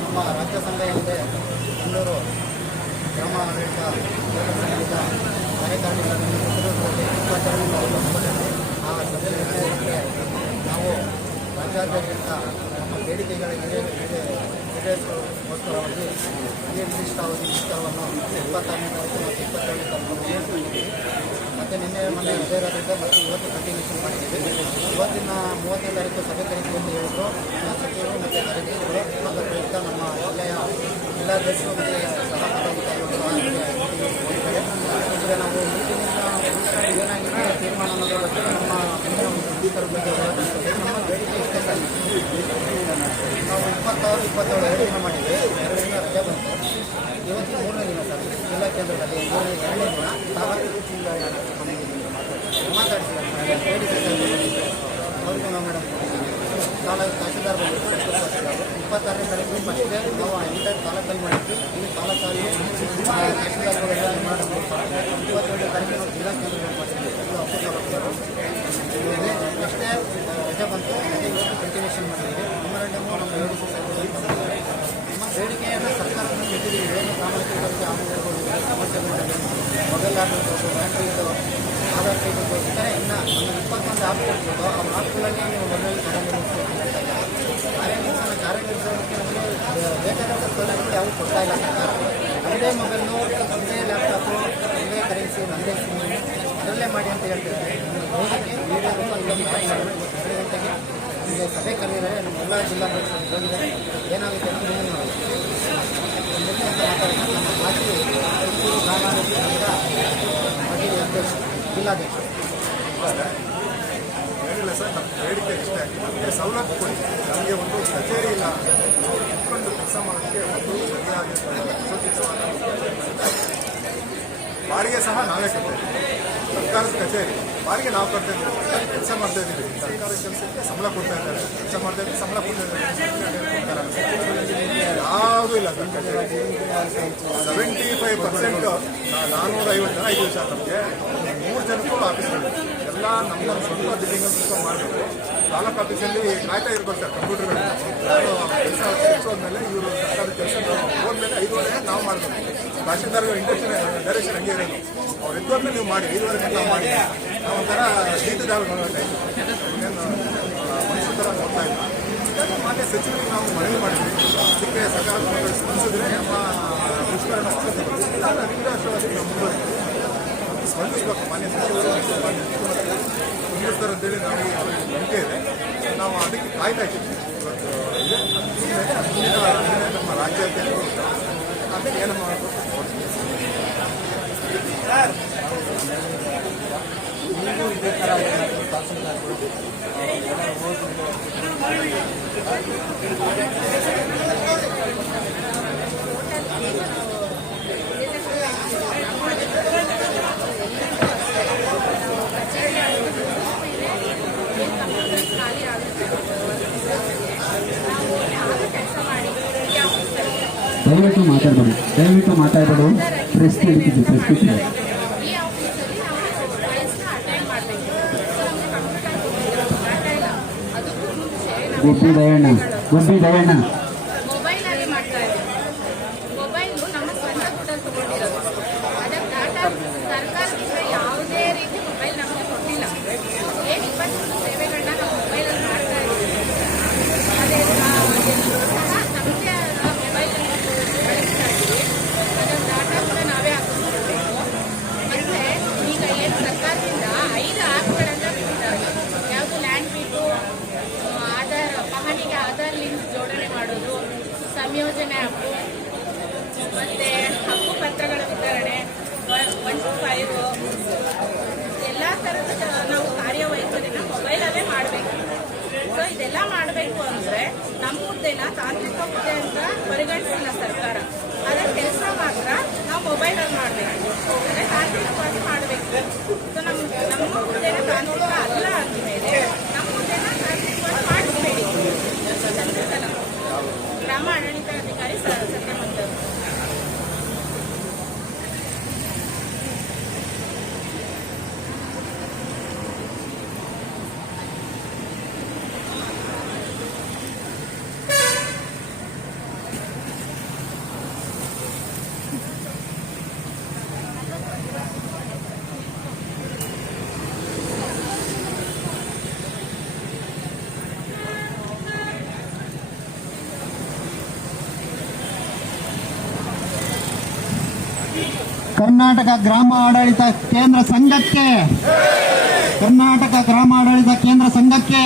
ನಮ್ಮ ರಾಜ್ಯ ಸಂಘ ಏನಿದೆ ಎಲ್ಲರೂ ಗ್ರಾಮ ಆಡಳಿತ ಸಂಘದ ಕಾರ್ಯಕಾರಿಣಿಗಳ ನೇತೃತ್ವದಲ್ಲಿ ಇಪ್ಪತ್ತೆರಡರಿಂದ ಒಂದು ಸಭೆಯಲ್ಲಿ ಆ ಸಭೆಯಲ್ಲಿ ನಾವು ರಾಜ್ಯಾದ್ಯಂತ ನಮ್ಮ ಬೇಡಿಕೆಗಳ ಈಡೇರಿಸುವಸ್ಕರವಾಗಿ ಅನಿರ್ದಿಷ್ಟಾವಧಿ ಮುಷ್ಕರವನ್ನು ಇಪ್ಪತ್ತಾರನೇ ತಾರೀಕು ಮತ್ತು ಇಪ್ಪತ್ತೇಳನೇ ತಾರೀಕು ಮಾಡಿದ್ದೀವಿ ಮತ್ತು ನಿನ್ನೆ ಮೊನ್ನೆ ಇರೋದ್ರಿಂದ ಮತ್ತು ಇವತ್ತು ಕಂಟಿನ್ಯೂಷನ್ ಮಾಡಿದ್ದೀವಿ ಇವತ್ತಿನ ಮೂವತ್ತನೇ ತಾರೀಕು ಸಭೆ ಕರೆಸಿ ಎಂದು ಹೇಳಿದ್ರು. ಸಚಿವರು ಮತ್ತು ಕಾರ್ಯದರ್ಶಿಗಳು ಅದರ ಪ್ರಯುಕ್ತ ನಮ್ಮ ಜಿಲ್ಲೆಯ ಜಿಲ್ಲಾಧ್ಯಕ್ಷರು ಮತ್ತು ಹೋಗಿದ್ದಾರೆ ಅಂದರೆ ನಾವು ಇಪ್ಪತ್ತೇಳು ಎರಡು ದಿನ ಮಾಡಿದ್ವಿ. ಎರಡು ದಿನ ರಜೆ ಬಂತು. ಇವತ್ತು ಮೂರನೇ ದಿನ ಸರ್. ಜಿಲ್ಲಾ ಕೇಂದ್ರದಲ್ಲಿ ಮೂರನೇ ಎರಡನೇ ದಿನ ತಾಲೂಕು ಮಾತಾಡ್ತಿದ್ದಾರೆ. ಅವ್ರಿಗೂ ನಾವು ಮೇಡಮ್ ತಾಲೂಕು ತಹಸೀಲ್ದಾರ್ ಬಂದಿದ್ದು ಇಪ್ಪತ್ತಾರನೇ ತಾರೀಕು ಮತ್ತೆ ನಾವು ಎಂಟೈ ತಾಲೂಕಲ್ಲಿ ಮಾಡಿದ್ವಿ. ಇಲ್ಲಿ ತಾಲೂಕಲ್ಲಿ ತಹಸೀಲ್ದಾರ್ ಮಾಡಿ ಇಪ್ಪತ್ತೇಳನೇ ತಾರೀಕು ನಾವು ಜಿಲ್ಲಾ ಕೇಂದ್ರದಲ್ಲಿ ಮಾಡಿದ್ವಿ. ಇದು ಅಪ್ಪು ಎಷ್ಟೇ ರಜೆ ಬಂತು ಇವತ್ತು ಕಂಟಿನ್ಯೂಷನ್ ಮಾಡಿದ್ವಿ ಮೆಮೊರಂಡಮು ನಮ್ಮ ಏಳು ನಮ್ಮ ಬೇಡಿಕೆಯನ್ನು ಸರ್ಕಾರದಿಂದ ಇಟ್ಟಿದ್ದೀವಿ ಏನು ಪ್ರಾಮಾಣಿಕವಾಗಿ ಸಮಸ್ಯೆಗಳಿದೆ ಮೊಬೈಲ್ ಆಗಿರ್ಬೋದು ಬ್ಯಾಂಕ್ ಬ್ಯಾಂಕಲ್ಲಿದ್ದು ಆಧಾರ್ ಕಾರ್ಡ್ ಇರ್ಬೋದು ಥರ ಇನ್ನು ಒಂದು ಇಪ್ಪತ್ತೊಂದು ಆ್ಯಪ್ ಕೊಡ್ಬೋದು ಆ ಆ್ಯಪ್ಗಳಲ್ಲಿ ನೀವು ಮೊಬೈಲ್ ತಗೊಂಡು ಕಾರ್ಯನಿರ್ವಹಣೆ ಕಾರ್ಯನಿರ್ವಹಿಸೋದಕ್ಕೆ ನಮಗೆ ಬೇಕಾದಂಥ ಸೌಲಭ್ಯಗಳು ಯಾವುದು ಕೊಡ್ತಾ ಇಲ್ಲ ಸರ್ಕಾರ ನಮ್ಮದೇ ಮೊಬೈಲು ನಮ್ಮದೇ ಲ್ಯಾಪ್ಟಾಪು ನಮ್ಮದೇ ಕರೆನ್ಸಿ ನಮ್ಮದೇ ಸಿಮ್ ಅದರಲ್ಲೇ ಮಾಡಿ ಅಂತ ಹೇಳ್ತಿದ್ದಾರೆ ಹೋಗೋಕ್ಕೆ ನಮಗೆ ಸಭೆ ಕರೆದಿದ್ದಾರೆ ನಮ್ಮ ಎಲ್ಲ ಜಿಲ್ಲಾಧ್ಯಕ್ಷರು ಹೋಗಿದ್ದಾರೆ ಏನಾಗುತ್ತೆ ಅಂತ ಮುಂದೆ ಮಾತಾಡ್ತಾರೆ ಜಿಲ್ಲಾಧ್ಯಕ್ಷರು ಏನಿಲ್ಲ ಸರ್, ನಮ್ಮ ಬೇಡಿಕೆ ಇಷ್ಟೇ ನಮಗೆ ಸವಲತ್ತು ಕೊಡಿ. ನಮಗೆ ಒಂದು ಕಚೇರಿ ಇಲ್ಲ. ಇಟ್ಕೊಂಡು ಕೆಲಸ ಮಾಡೋದಕ್ಕೆ ಒಂದು ಸರಿಯಾಗಿ ಸುಸಜ್ಜಿತವಾದ ಬಾಡಿಗೆ ಸಹ ನಾವೇ ಕಟ್ತೇವೆ ಸರ್ಕಾರದ ಕಚೇರಿ. ಬಾಡಿಗೆ ನಾವು ಕಟ್ತಾ ಇದ್ದೀವಿ. ಕೆಲಸ ಮಾಡ್ತಾ ಇದ್ದೀವಿ. ಸರ್ಕಾರಿ ಕೆಲಸಕ್ಕೆ ಸಂಬಳ ಕೊಡ್ತಾ ಇದ್ದಾರೆ. ಕೆಲಸ ಮಾಡ್ತಾ ಇದ್ದೀವಿ ಸಂಬಳ ಕೊಡ್ತಾ ಇದ್ದಾರೆ. ಯಾವುದೂ ಇಲ್ಲ ಸರ್. ಸೆವೆಂಟಿ ಫೈವ್ ಪರ್ಸೆಂಟ್ ನಾನ್ನೂರ ಐವತ್ತು ಜನ ಇದ್ದೀವಿ ಸರ್ ನಮಗೆ. ಜನಕ್ಕೂ ಆಫೀಸ್ಗಳು ಎಲ್ಲ ನಮ್ಮ ಸ್ವಂತ ಬಿಲ್ಡಿಂಗ್ ಸಿಸ್ಟಮ್ ಮಾಡಬೇಕು. ತಾಲೂಕು ಆಫೀಸಲ್ಲಿ ಕಾಯ್ತಾ ಇರ್ಬೇಕು ಸರ್, ಕಂಪ್ಯೂಟರ್ಗಳು. ಕೆಲಸ ಮುಗಿಸೋದ್ಮೇಲೆ ಇವರು ಸರ್ಕಾರದ ಕೆಲಸ ಹೋದ್ಮೇಲೆ ಐದುವರೆ ನಾವು ಮಾಡಬೇಕು. ತಹಶೀಲ್ದಾರ್ ಇಂಡಕ್ಷನ್ ಡೈರೆಕ್ಷನ್ ಹಂಗೆ ಇರೋದು. ಅವ್ರು ಎದ್ದೋದ್ಮೇಲೆ ನೀವು ಮಾಡಿ ಐದುವರೆ ನಾವು ಮಾಡಿ. ನಾವು ಒಂಥರ ಜೀತದಾರ ಮನುಷ್ಯ ಥರ ನೋಡ್ತಾ ಇಲ್ಲ. ಮಾನ್ಯ ಸಚಿವರಿಗೆ ನಾವು ಮನವಿ ಮಾಡಿದ್ವಿ ಅದಕ್ಕೆ ಸರ್ಕಾರ ಸ್ಪಂದಿಸಿದ್ರೆ ನಮ್ಮ ದುಷ್ಕರಣ ಮುಂದುವರಿತೀವಿ ಸ್ಪಂದಿಸಬೇಕು ಮಾನ್ಯ ಸ್ಪಂದಿಸ್ತಾರೆ ಅಂತೇಳಿ ನಮಗೆ ನಂಬಿಕೆ ಇದೆ ನಾವು ಅದಕ್ಕೆ ಕಾಯ್ತಾ ಇದ್ದೀವಿ. ಇವತ್ತು ನಮ್ಮ ರಾಜ್ಯಾಧ್ಯಕ್ಷರು ಆಮೇಲೆ ಏನು ಮಾಡಬೇಕು ನೀವು ಇದೇ ಥರ ಏನಾದರೂ ತಹಸೀಲ್ದಾರ್ಗಳು ದಯವಿಟ್ಟು ಮಾತಾಡಬೇಡಿ ದಯವಿಟ್ಟು ಮಾತಾಡಬೇಡಿ ಪ್ರೆಸ್ ನಡೀತಿದೆ ಪ್ರೆಸ್ ಈ ಆಫೀಸಲ್ಲಿ ನಾವು ವಯಸ್ಸನ್ನ ಅಟೆಂಡ್ ಮಾಡಬೇಕು ಅದಕ್ಕೂ ಮುಂಚೆ ಗುಬ್ಬಿ ದಯಣ್ಣ ಗುಬ್ಬಿ ದಯಣ್ಣ ಸಂಯೋಜನೆ ಮತ್ತು ಹಕ್ಕು ಪತ್ರಗಳ ವಿತರಣೆ ಒನ್ ಟು ಫೈವ್ ಎಲ್ಲ ಥರದ ನಾವು ಕಾರ್ಯವೈಖರಿನ ಮೊಬೈಲಲ್ಲೇ ಮಾಡಬೇಕು. ಸೊ ಇದೆಲ್ಲ ಮಾಡಬೇಕು ಅಂದರೆ ನಮ್ಮ ಹುದ್ದೆನ ತಾಂತ್ರಿಕ ಹುದ್ದೆ ಅಂತ ಪರಿಗಣಿಸಿಲ್ಲ ಸರ್ಕಾರ. ಅದರ ಕೆಲಸ ಮಾತ್ರ ನಾವು ಮೊಬೈಲಲ್ಲಿ ಮಾಡಬೇಕು ಅಂದರೆ ತಾಂತ್ರಿಕವಾಗಿ ಮಾಡಬೇಕು ಸೊ ನಮ್ಮ ನಮ್ಮ ಹುದ್ದೆನ ತಾಂತ್ರಿಕ ಅಲ್ಲ ಅಂದಮೇಲೆ ನಮ್ಮ ಹುದ್ದೆನ ತಾಂತ್ರಿಕವಾಗಿ ಮಾಡಿಸ್ಬೇಡಿ ಚಂದ್ರಕಲ ಗ್ರಾಮ ಆಡಳಿತಾಧಿಕಾರಿ ಸರ್ ಸತ್ಯಮಂತರು ಕರ್ನಾಟಕ ಗ್ರಾಮ ಆಡಳಿತ ಕೇಂದ್ರ ಸಂಘಕ್ಕೆ. ಕರ್ನಾಟಕ ಗ್ರಾಮ ಆಡಳಿತ ಕೇಂದ್ರ ಸಂಘಕ್ಕೆ.